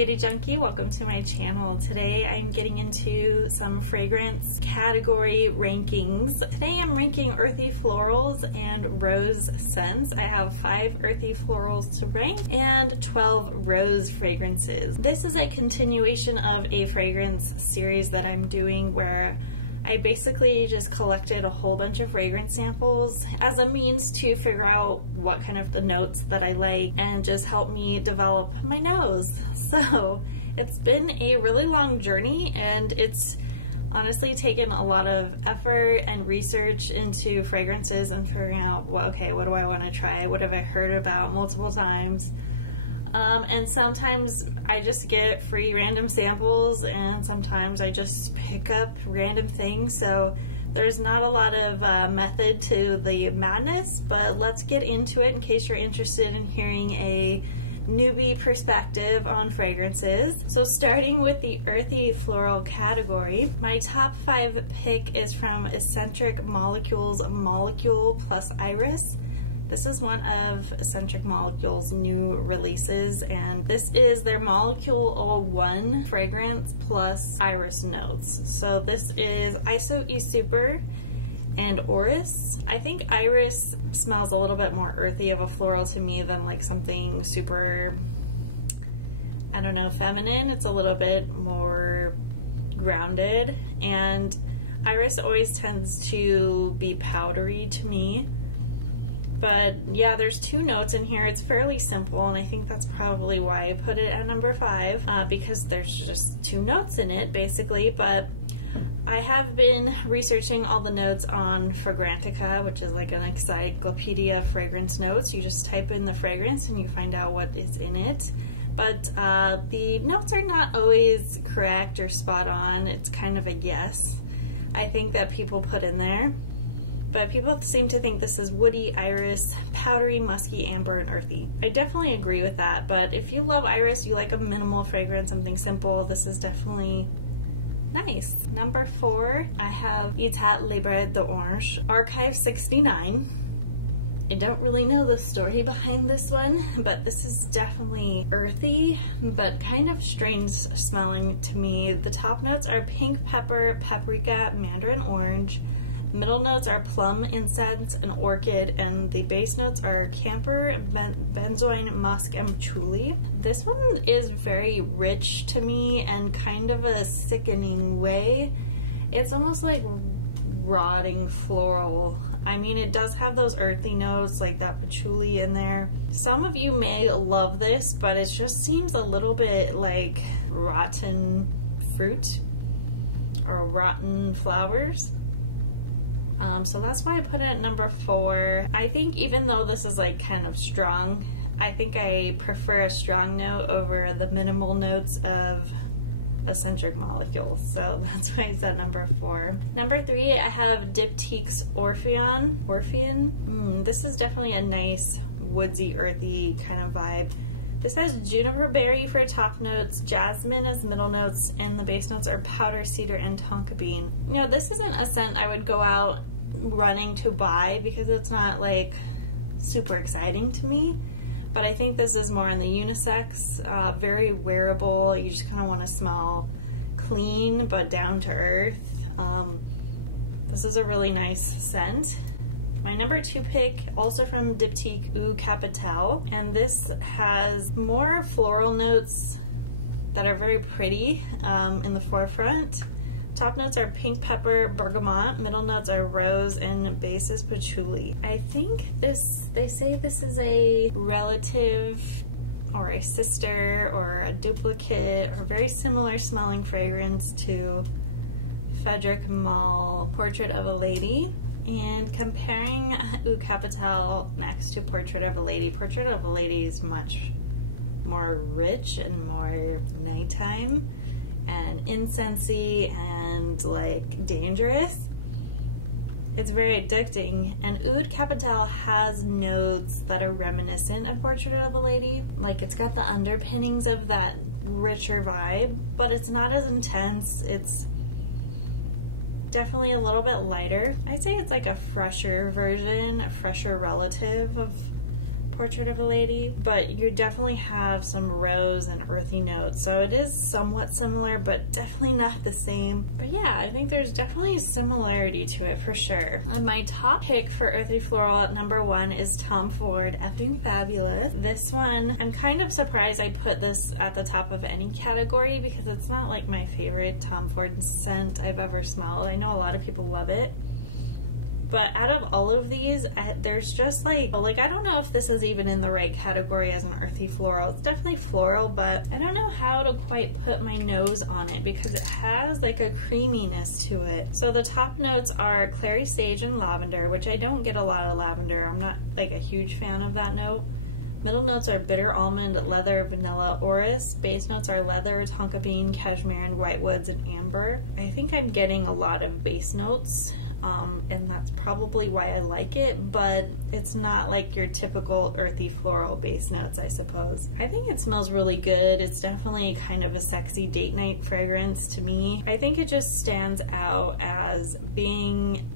Beauty Junkie, welcome to my channel. Today I'm getting into some fragrance category rankings. Today I'm ranking Earthy Florals and Rose scents. I have 5 Earthy Florals to rank and 12 Rose fragrances. This is a continuation of a fragrance series that I'm doing where I basically just collected a whole bunch of fragrance samples as a means to figure out what kind of the notes that I like and just help me develop my nose. So it's been a really long journey and it's honestly taken a lot of effort and research into fragrances and figuring out, well, okay, what do I want to try? What have I heard about multiple times? And sometimes I just get free random samples and sometimes I just pick up random things, so there's not a lot of method to the madness, but let's get into it in case you're interested in hearing a newbie perspective on fragrances. So starting with the Earthy Floral category, my top 5 pick is from Escentric Molecules Molecule Plus Iris. This is one of Escentric Molecule's new releases, and this is their Molecule 01 fragrance plus iris notes. So this is Iso E Super and Orris. I think iris smells a little bit more earthy of a floral to me than like something super, I don't know, feminine. It's a little bit more grounded, and iris always tends to be powdery to me. But yeah, there's 2 notes in here. It's fairly simple, and I think that's probably why I put it at number 5, because there's just 2 notes in it, basically. But I have been researching all the notes on Fragrantica, which is like an encyclopedia of fragrance notes. You just type in the fragrance and you find out what is in it. But the notes are not always correct or spot on. It's kind of a guess, I think, that people put in there. But people seem to think this is woody, iris, powdery, musky, amber, and earthy. I definitely agree with that, but if you love iris, you like a minimal fragrance, something simple, this is definitely nice. Number 4, I have Etat Libre d'Orange, Archive 69. I don't really know the story behind this one, but this is definitely earthy, but kind of strange smelling to me. The top notes are pink pepper, paprika, mandarin orange. Middle notes are plum, incense, and orchid, and the base notes are camphor, benzoin, musk, and patchouli. This one is very rich to me and kind of a sickening way. It's almost like rotting floral. I mean, it does have those earthy notes like that patchouli in there. Some of you may love this, but it just seems a little bit like rotten fruit or rotten flowers. So that's why I put it at number 4. I think even though this is like kind of strong, I think I prefer a strong note over the minimal notes of Escentric Molecules. So that's why it's at number 4. Number 3, I have Diptyque's Orpheon. This is definitely a nice woodsy, earthy kind of vibe. This has juniper berry for top notes, jasmine as middle notes, and the base notes are powder, cedar, and tonka bean. You know, this isn't a scent I would go out running to buy because it's not like super exciting to me, but I think this is more in the unisex, very wearable. You just kind of want to smell clean but down to earth. This is a really nice scent. My number 2 pick, also from Diptyque, Eau Capitale, and this has more floral notes that are very pretty in the forefront. Top notes are pink pepper, bergamot, middle notes are rose, and base is patchouli. I think they say this is a relative or a sister or a duplicate or very similar smelling fragrance to Frederic Malle Portrait of a Lady. And comparing Eau Capitale next to Portrait of a Lady is much more rich and more nighttime and incensey and like dangerous. It's very addicting, and Eau Capitale has notes that are reminiscent of Portrait of a Lady. Like, it's got the underpinnings of that richer vibe, but it's not as intense. It's definitely a little bit lighter. I'd say it's like a fresher version, a fresher relative of Portrait of a Lady, but you definitely have some rose and earthy notes, so it is somewhat similar, but definitely not the same. But yeah, I think there's definitely a similarity to it for sure. And my top pick for Earthy Floral at number 1 is Tom Ford Effing Fabulous. This one, I'm kind of surprised I put this at the top of any category because it's not like my favorite Tom Ford scent I've ever smelled. I know a lot of people love it. But out of all of these, there's just like I don't know if this is even in the right category as an earthy floral. It's definitely floral, but I don't know how to quite put my nose on it because it has like a creaminess to it. So the top notes are clary sage and lavender, which I don't get a lot of lavender. I'm not like a huge fan of that note. Middle notes are bitter almond, leather, vanilla, orris. Base notes are leather, tonka bean, cashmere, and whitewoods, and amber. I think I'm getting a lot of base notes. And that's probably why I like it, but it's not like your typical earthy floral base notes, I suppose. I think it smells really good. It's definitely kind of a sexy date night fragrance to me. I think it just stands out as being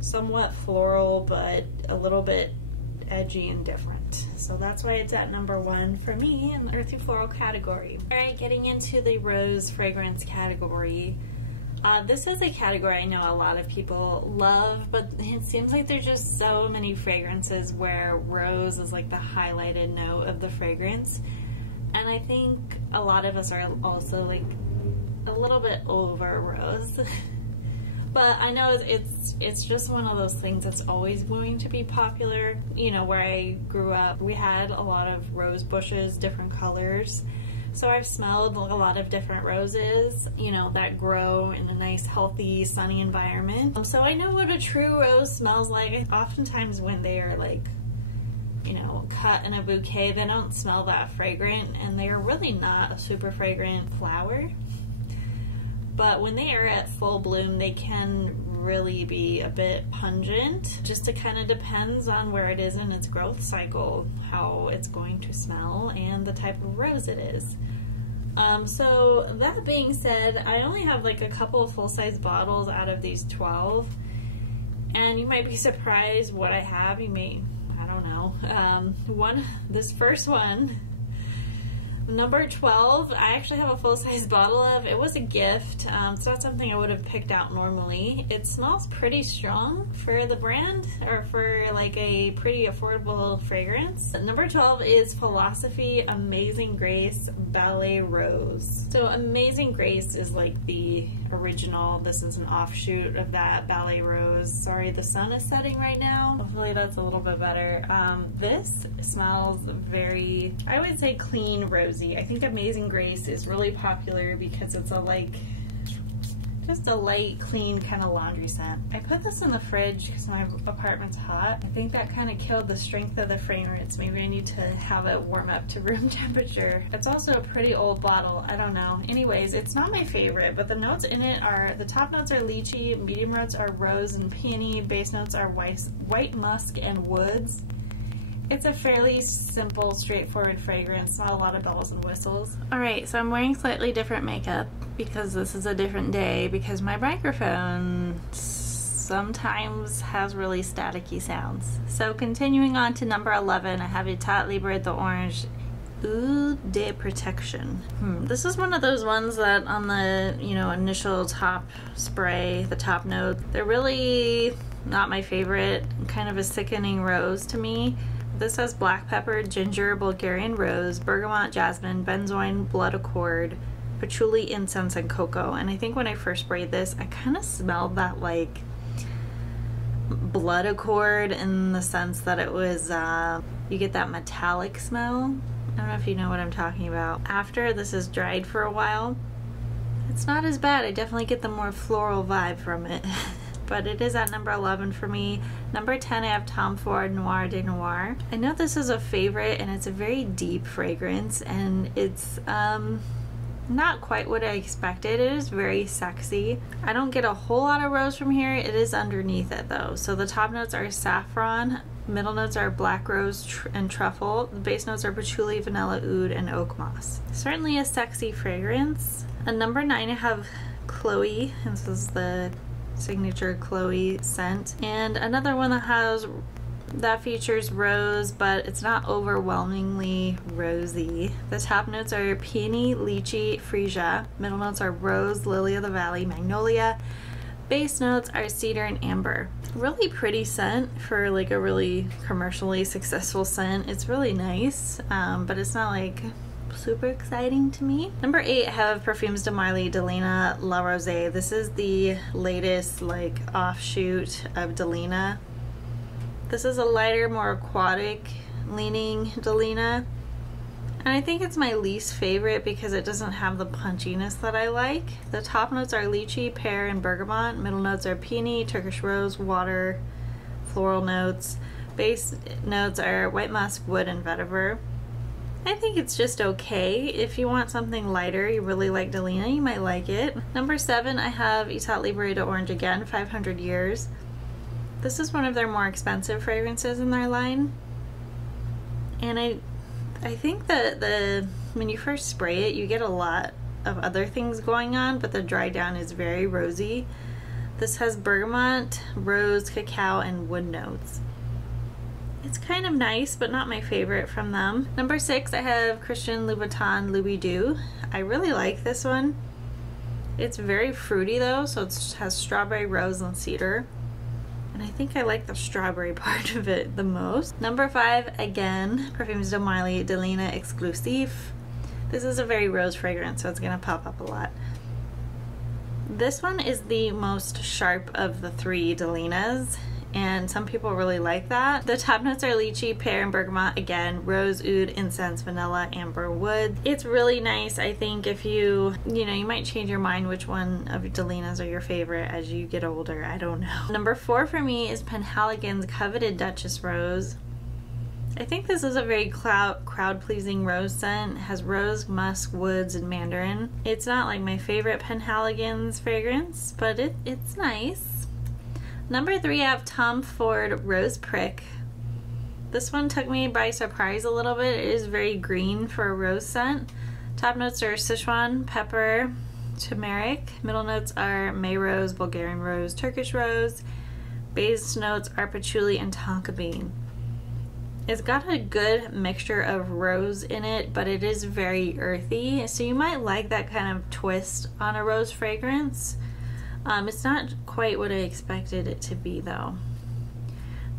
somewhat floral, but a little bit edgy and different. So that's why it's at number 1 for me in the earthy floral category. Alright, getting into the rose fragrance category. This is a category I know a lot of people love, but it seems like there's just so many fragrances where rose is like the highlighted note of the fragrance. And I think a lot of us are also like a little bit over rose. But I know it's just one of those things that's always going to be popular. You know, where I grew up, we had a lot of rose bushes, different colors. So I've smelled a lot of different roses, you know, that grow in a nice, healthy, sunny environment. So I know what a true rose smells like. Oftentimes when they are like, you know, cut in a bouquet, they don't smell that fragrant, and they are really not a super fragrant flower. But when they are at full bloom, they can really be a bit pungent. Just it kind of depends on where it is in its growth cycle, how it's going to smell, and the type of rose it is. So that being said, I only have like a couple of full-size bottles out of these 12, and you might be surprised what I have. You may, I don't know. This first one, number 12, I actually have a full-size bottle of. It was a gift. It's not something I would have picked out normally. It smells pretty strong for the brand, or for like a pretty affordable fragrance. Number 12 is Philosophy Amazing Grace Ballet Rose. So Amazing Grace is like the original. This is an offshoot of that Ballet Rose. Sorry, the sun is setting right now. Hopefully that's a little bit better. This smells very, I would say, clean rose. I think Amazing Grace is really popular because it's just a light, clean kind of laundry scent. I put this in the fridge because my apartment's hot. I think that kind of killed the strength of the fragrance. Maybe I need to have it warm up to room temperature. It's also a pretty old bottle. I don't know. Anyways, it's not my favorite, but the notes in it are, the top notes are lychee, medium notes are rose and peony, base notes are white musk and woods. It's a fairly simple, straightforward fragrance, not a lot of bells and whistles. Alright, so I'm wearing slightly different makeup because this is a different day, because my microphone sometimes has really staticky sounds. So continuing on to number 11, I have Etat Libre the Orange Eau de Protection. This is one of those ones that on the, you know, initial top spray, the top note, they're really not my favorite. Kind of a sickening rose to me. This has black pepper, ginger, Bulgarian rose, bergamot, jasmine, benzoin, blood accord, patchouli, incense, and cocoa. And I think when I first sprayed this, I kind of smelled that like blood accord, in the sense that it was, you get that metallic smell. I don't know if you know what I'm talking about. After this is dried for a while, it's not as bad. I definitely get the more floral vibe from it. But it is at number 11 for me. Number 10, I have Tom Ford Noir de Noir. I know this is a favorite, and it's a very deep fragrance, and it's not quite what I expected. It is very sexy. I don't get a whole lot of rose from here. It is underneath it though. So the top notes are saffron, middle notes are black rose and truffle, the base notes are patchouli, vanilla, oud, and oak moss. Certainly a sexy fragrance. At number 9, I have Chloe. This is the signature Chloe scent, and another one that has That features rose, but it's not overwhelmingly rosy. The top notes are peony, lychee, freesia. Middle notes are rose, lily of the valley, magnolia. Base notes are cedar and amber. Really pretty scent for like a really commercially successful scent. It's really nice, but it's not like super exciting to me. Number 8, I have Parfums de Marly Delina La Rosee. This is the latest like offshoot of Delina. This is a lighter, more aquatic leaning Delina. And I think it's my least favorite because it doesn't have the punchiness that I like. The top notes are lychee, pear, and bergamot. Middle notes are peony, Turkish rose, water, floral notes. Base notes are white musk, wood, and vetiver. I think it's just okay. If you want something lighter, you really like Delina, you might like it. Number 7, I have Etat Libre d'Orange again, 500 years. This is one of their more expensive fragrances in their line. And I think that when you first spray it, you get a lot of other things going on, but the dry down is very rosy. This has bergamot, rose, cacao, and wood notes. It's kind of nice, but not my favorite from them. Number 6, I have Christian Louboutin Loubidoo. I really like this one. It's very fruity though, so it has strawberry, rose, and cedar. And I think I like the strawberry part of it the most. Number 5, again, Parfums de Marly Delina Exclusif. This is a very rose fragrance, so it's gonna pop up a lot. This one is the most sharp of the 3 Delinas, and some people really like that. The top notes are lychee, pear, and bergamot. Again, rose, oud, incense, vanilla, amber, wood. It's really nice. I think if you might change your mind which one of Delinas are your favorite as you get older. I don't know. Number 4 for me is Penhaligon's Coveted Dutchess Rose. I think this is a very crowd-pleasing rose scent. It has rose, musk, woods, and mandarin. It's not like my favorite Penhaligon's fragrance, but it's nice. Number 3, I have Tom Ford Rose Prick. This one took me by surprise a little bit. It is very green for a rose scent. Top notes are Sichuan, pepper, turmeric. Middle notes are May rose, Bulgarian rose, Turkish rose. Base notes are patchouli and tonka bean. It's got a good mixture of rose in it, but it is very earthy, so you might like that kind of twist on a rose fragrance. It's not quite what I expected it to be though.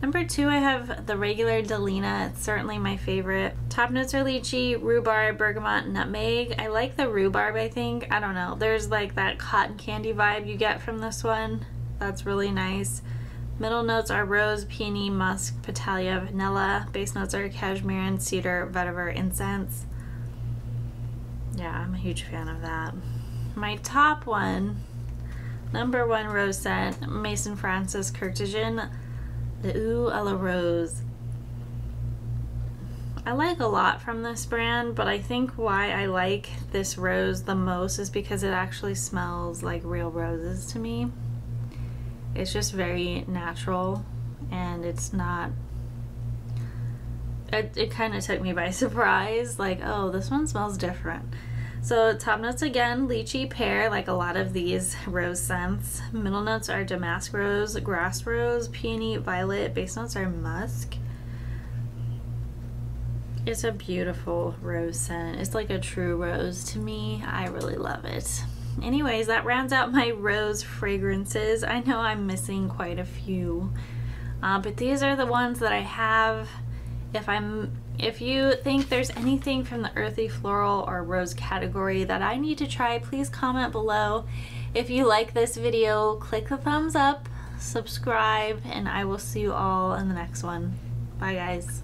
Number 2, I have the regular Delina. It's certainly my favorite. Top notes are lychee, rhubarb, bergamot, nutmeg. I like the rhubarb, I think. I don't know. There's like that cotton candy vibe you get from this one. That's really nice. Middle notes are rose, peony, musk, petalia, vanilla. Base notes are cashmere, cedar, vetiver, incense. Yeah, I'm a huge fan of that. My top one, number 1 rose scent, Maison Francis Kurkdjian Leau à la Rose. I like a lot from this brand, but I think why I like this rose the most is because it actually smells like real roses to me. It's just very natural, and it's not, it kind of took me by surprise, like, oh, this one smells different. So top notes again, lychee, pear, like a lot of these rose scents. Middle notes are damask rose, grass rose, peony, violet. Base notes are musk. It's a beautiful rose scent. It's like a true rose to me. I really love it. Anyways, that rounds out my rose fragrances. I know I'm missing quite a few, but these are the ones that I have. If you think there's anything from the earthy floral or rose category that I need to try, please comment below. If you like this video, click the thumbs up, subscribe, and I will see you all in the next one. Bye guys.